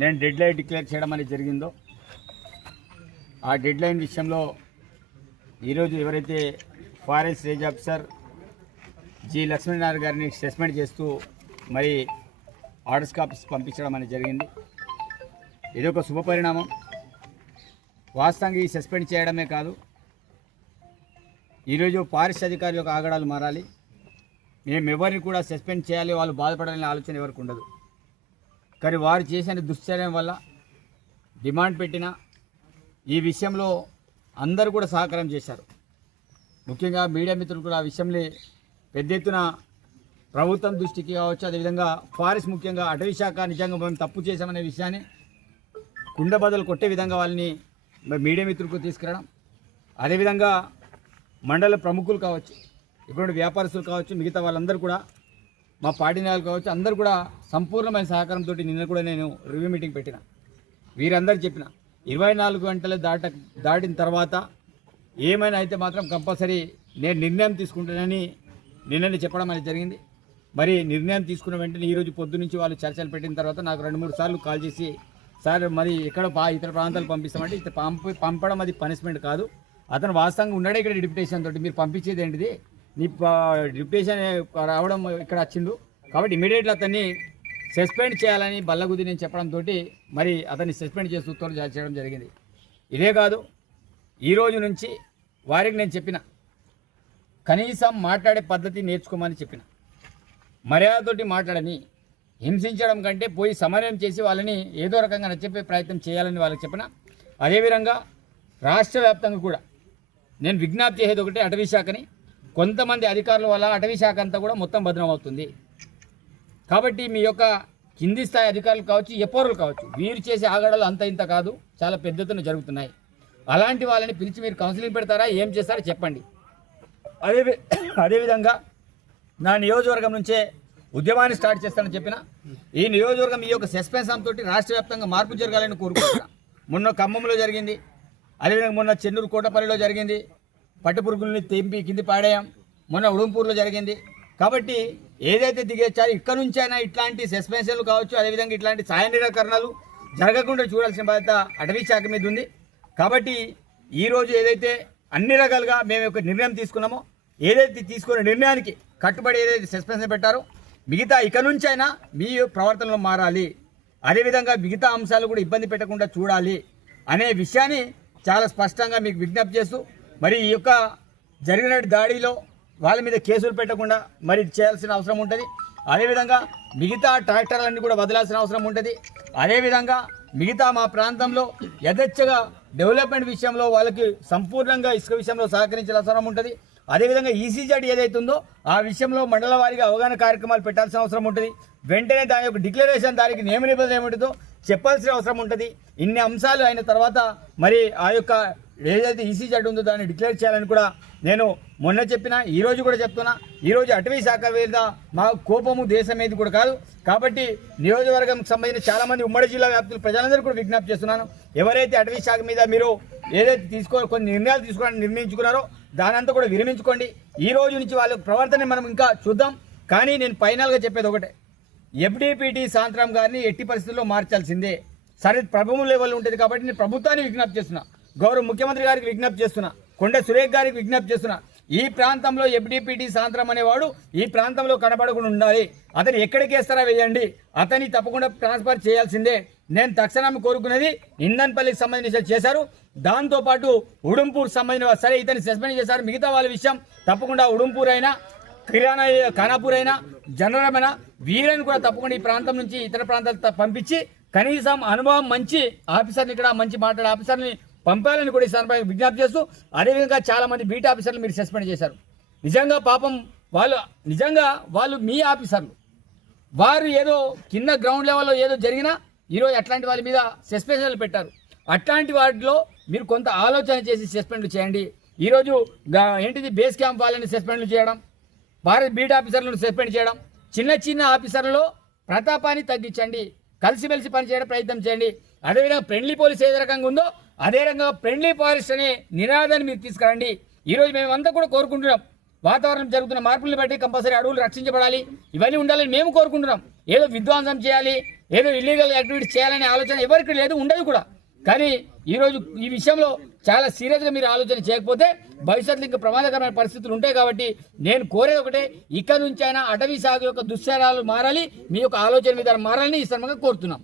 నేను dead line declare చేయడం అనేది జరిగిందో ఆ డెడ్ లైన్ విషయంలో ఈరోజు ఎవరైతే forest range officer G Lakshminarayana గారిని సస్పెండ్ చేస్తూ మరి ఆర్డర్స్ కాపీస్ పంపించడం అనేది జరిగింది. ఇది ఒక శుభ పరిణామం. వాస్తవంగా ఈ సస్పెండ్ చేయడమే కాదు, ఈరోజు ఫారెస్ట్ అధికారుల యొక్క ఆగడాలు మారాలి. మేము ఎవరిని కూడా సస్పెండ్ చేయాలి, వాళ్ళు బాధపడాలనే ఆలోచన ఎవరికి ఉండదు. కానీ వారు చేసిన దుశ్చర్యం వల్ల డిమాండ్ పెట్టిన ఈ విషయంలో అందరూ కూడా సహకారం చేశారు. ముఖ్యంగా మీడియా మిత్రులు కూడా ఆ విషయంలో పెద్ద ఎత్తున ప్రభుత్వం దృష్టికి కావచ్చు, అదేవిధంగా ఫారెస్ట్ ముఖ్యంగా అటవీ శాఖ నిజంగా మేము తప్పు చేశామనే విషయాన్ని కుండబద్దలు కొట్టే విధంగా వాళ్ళని మీడియా మిత్రులకు తీసుకురావడం, అదేవిధంగా మండల ప్రముఖులు కావచ్చు, ఇప్పుడు వ్యాపారస్తులు కావచ్చు, మిగతా వాళ్ళందరూ కూడా మా పార్టీ నాయకులు కావచ్చు, అందరూ కూడా సంపూర్ణమైన సహకారంతో నిన్న కూడా నేను రివ్యూ మీటింగ్ పెట్టిన. వీరందరూ చెప్పిన 24 గంటలు దాటిన తర్వాత ఏమైనా అయితే మాత్రం కంపల్సరీ నేను నిర్ణయం తీసుకుంటానని నిన్ననే చెప్పడం అనేది జరిగింది. మరి నిర్ణయం తీసుకున్న వెంటనే ఈరోజు పొద్దు నుంచి వాళ్ళు చర్చలు పెట్టిన తర్వాత నాకు 2-3 సార్లు కాల్ చేసి, సార్ మరి ఎక్కడ ఇతర ప్రాంతాలు పంపిస్తామంటే ఇతర పంపడం అది పనిష్మెంట్ కాదు, అతను వాస్తవంగా ఉన్నాడే ఇక్కడ డిప్యుటేషన్ తోటి, మీరు పంపించేది ఏంటిది, నీ డిప్యుటేషన్ రావడం ఇక్కడ వచ్చిండు కాబట్టి ఇమీడియట్లీ అతన్ని సస్పెండ్ చేయాలని బల్లగుద్ది నేను చెప్పడంతో మరి అతన్ని సస్పెండ్ చేసి ఉత్తర్వులు జారీ చేయడం జరిగింది. ఇదే కాదు, ఈరోజు నుంచి వారికి నేను చెప్పిన కనీసం మాట్లాడే పద్ధతి నేర్చుకోమని చెప్పిన. మర్యాదతోటి మాట్లాడని, హింసించడం కంటే పోయి సమన్వయం చేసి వాళ్ళని ఏదో రకంగా నచ్చే ప్రయత్నం చేయాలని వాళ్ళకి చెప్పిన. అదేవిధంగా రాష్ట్ర వ్యాప్తంగా కూడా నేను విజ్ఞప్తి చేసేది ఒకటి, అటవీ శాఖని కొంతమంది అధికారుల వల్ల అటవీ శాఖ అంతా కూడా మొత్తం భద్రం అవుతుంది. కాబట్టి మీ యొక్క కింది స్థాయి అధికారులు కావచ్చు, ఎపోరులు కావచ్చు, వీరు చేసే ఆగడాలు అంత ఇంత కాదు, చాలా పెద్ద ఎత్తున జరుగుతున్నాయి. అలాంటి వాళ్ళని పిలిచి మీరు కౌన్సిలింగ్ పెడతారా, ఏం చేస్తారో చెప్పండి. అదేవిధంగా నా నియోజకవర్గం నుంచే ఉద్యమాన్ని స్టార్ట్ చేస్తానని చెప్పిన. ఈ నియోజకవర్గం ఈ యొక్క సస్పెన్షన్ తోటి రాష్ట్ర వ్యాప్తంగా మార్పు జరగాలని కోరుకుంటున్నా. మొన్న ఖమ్మంలో జరిగింది, అదేవిధంగా మొన్న చెన్నూరు కోటపల్లిలో జరిగింది, పట్టుపురుగుల్ని తెంపి కింది పాడేయం, మొన్న ఉడుంపూర్లో జరిగింది. కాబట్టి ఏదైతే దిగేచ్చారో ఇక్కడ నుంచి అయినా ఇట్లాంటి సస్పెన్షన్లు కావచ్చు, అదేవిధంగా ఇట్లాంటి సాయ నిరాకరణలు జరగకుండా చూడాల్సిన బాధ్యత అటవీ శాఖ మీద ఉంది. కాబట్టి ఈరోజు ఏదైతే అన్ని రకాలుగా మేము ఒక నిర్ణయం తీసుకున్నామో, ఏదైతే తీసుకున్న నిర్ణయానికి కట్టుబడి ఏదైతే సస్పెన్షన్ పెట్టారో, మిగతా ఇక నుంచి అయినా మీ ప్రవర్తనలో మారాలి, అదేవిధంగా మిగతా అంశాలు కూడా ఇబ్బంది పెట్టకుండా చూడాలి అనే విషయాన్ని చాలా స్పష్టంగా మీకు విజ్ఞప్తి చేస్తూ, మరి ఈ యొక్క జరిగిన దాడిలో వాళ్ళ మీద కేసులు పెట్టకుండా మరి చేయాల్సిన అవసరం ఉంటుంది. అదేవిధంగా మిగతా ట్రాక్టర్లన్నీ కూడా వదలాల్సిన అవసరం ఉంటుంది. అదేవిధంగా మిగతా మా ప్రాంతంలో యథేచ్ఛగా డెవలప్మెంట్ విషయంలో వాళ్ళకి సంపూర్ణంగా ఇసుక విషయంలో సహకరించాల్సిన అవసరం ఉంటుంది. అదేవిధంగా ఈసీజెడ్ ఏదైతుందో ఆ విషయంలో మండల వారీగా అవగాహన కార్యక్రమాలు పెట్టాల్సిన అవసరం ఉంటుంది. వెంటనే దాని యొక్క డిక్లరేషన్, దానికి నియమ నిబంధన ఏమిటిదో చెప్పాల్సిన అవసరం ఉంటుంది. ఇన్ని అంశాలు అయిన తర్వాత మరి ఆ యొక్క ఏదైతే ఈసీజెడ్ ఉందో దాన్ని డిక్లేర్ చేయాలని కూడా నేను మొన్న చెప్పినా, ఈరోజు కూడా చెప్తున్నా. ఈరోజు అటవీ శాఖ మీద మా కోపము దేశం మీద కూడా కాదు. కాబట్టి నియోజకవర్గంకి సంబంధించిన చాలామంది ఉమ్మడి జిల్లా వ్యాప్తులు ప్రజలందరూ కూడా విజ్ఞప్తి చేస్తున్నాను, ఎవరైతే అటవీ శాఖ మీద మీరు ఏదైతే కొన్ని నిర్ణయాలు తీసుకోవాలని నిర్ణయించుకున్నారో దానంతా కూడా విరమించుకోండి. ఈ రోజు నుంచి వాళ్ళ ప్రవర్తన మనం ఇంకా చూద్దాం. కానీ నేను ఫైనల్గా చెప్పేది ఒకటే, ఎఫ్డిపిటి సాంతరాం గారిని ఎట్టి పరిస్థితుల్లో మార్చాల్సిందే. సరే, ప్రభుత్వం లెవెల్ ఉంటుంది కాబట్టి నేను ప్రభుత్వాన్ని విజ్ఞప్తి చేస్తున్నా, గౌరవ ముఖ్యమంత్రి గారికి విజ్ఞప్తి చేస్తున్నా, కొండ సురేఖ్ గారికి విజ్ఞప్తి చేస్తున్నా. ఈ ప్రాంతంలో ఎఫ్డిపిటి సాంతరాం అనేవాడు ఈ ప్రాంతంలో కనబడకుండా ఉండాలి. అతను ఎక్కడికి వేస్తారా వేయండి, అతన్ని తప్పకుండా ట్రాన్స్ఫర్ చేయాల్సిందే. నేను తక్షణం కోరుకునేది ఇందన్పల్లికి సంబంధించి చేశారు, దాంతోపాటు ఉడుంపూర్ సంబంధించిన సరే ఇతన్ని సస్పెండ్ చేశారు. మిగతా వాళ్ళ విషయం తప్పకుండా ఉడుంపూర్ అయినా ఖానాపూర్ అయినా జనరల్ అయినా వీరని కూడా తప్పకుండా ఈ ప్రాంతం నుంచి ఇతర ప్రాంతాలు పంపించి కనీసం అనుభవం మంచి ఆఫీసర్ని, ఇక్కడ మంచి మాట్లాడే ఆఫీసర్ని పంపాలని కూడా ఈ సందర్భంగా విజ్ఞప్తి చేస్తూ, అదేవిధంగా చాలామంది బీట్ ఆఫీసర్లు మీరు సస్పెండ్ చేశారు. నిజంగా పాపం వాళ్ళు మీ ఆఫీసర్లు, వారు ఏదో కింద గ్రౌండ్ లెవెల్లో ఏదో జరిగినా ఈరోజు అట్లాంటి వాళ్ళ మీద సస్పెన్షన్లు పెట్టారు. అట్లాంటి వాటిలో మీరు కొంత ఆలోచన చేసి సస్పెండ్ చేయండి. ఈరోజు ఏంటిది బేస్ క్యాంప్ వాళ్ళని సస్పెండ్లు చేయడం, భారత్ బీట్ ఆఫీసర్లను సస్పెండ్ చేయడం, చిన్న ఆఫీసర్లలో ప్రతాపాన్ని తగ్గించండి, కలిసిమెలిసి పనిచేయడం ప్రయత్నం చేయండి. అదేవిధంగా ఫ్రెండ్లీ పోలీస్ ఏ రకంగా ఉందో అదే రకంగా ఫ్రెండ్లీ ఫారెస్ట్ అనే నినాదాన్ని మీరు తీసుకురండి. ఈరోజు మేమంతా కూడా కోరుకుంటున్నాం, వాతావరణం జరుగుతున్న మార్పులను బట్టి కంపల్సరీ అడవులు రక్షించబడాలి, ఇవన్నీ ఉండాలని మేము కోరుకుంటున్నాం. ఏదో విధ్వంసం చేయాలి, ఏదో ఇల్లీగల్ యాక్టివిటీస్ చేయాలనే ఆలోచన ఎవరికి లేదు, ఉండదు కూడా. కానీ ఈరోజు ఈ విషయంలో చాలా సీరియస్గా మీరు ఆలోచన చేయకపోతే భవిష్యత్తులో ఇంకా ప్రమాదకరమైన పరిస్థితులు ఉంటాయి. కాబట్టి నేను కోరేది ఒకటే, ఇక్కడ నుంచి అయినా అటవీ సాగు యొక్క దుశ్చర్యలు మారాలి, మీ యొక్క ఆలోచన విధానం మారాలని ఈ సందర్భంగా కోరుతున్నాం.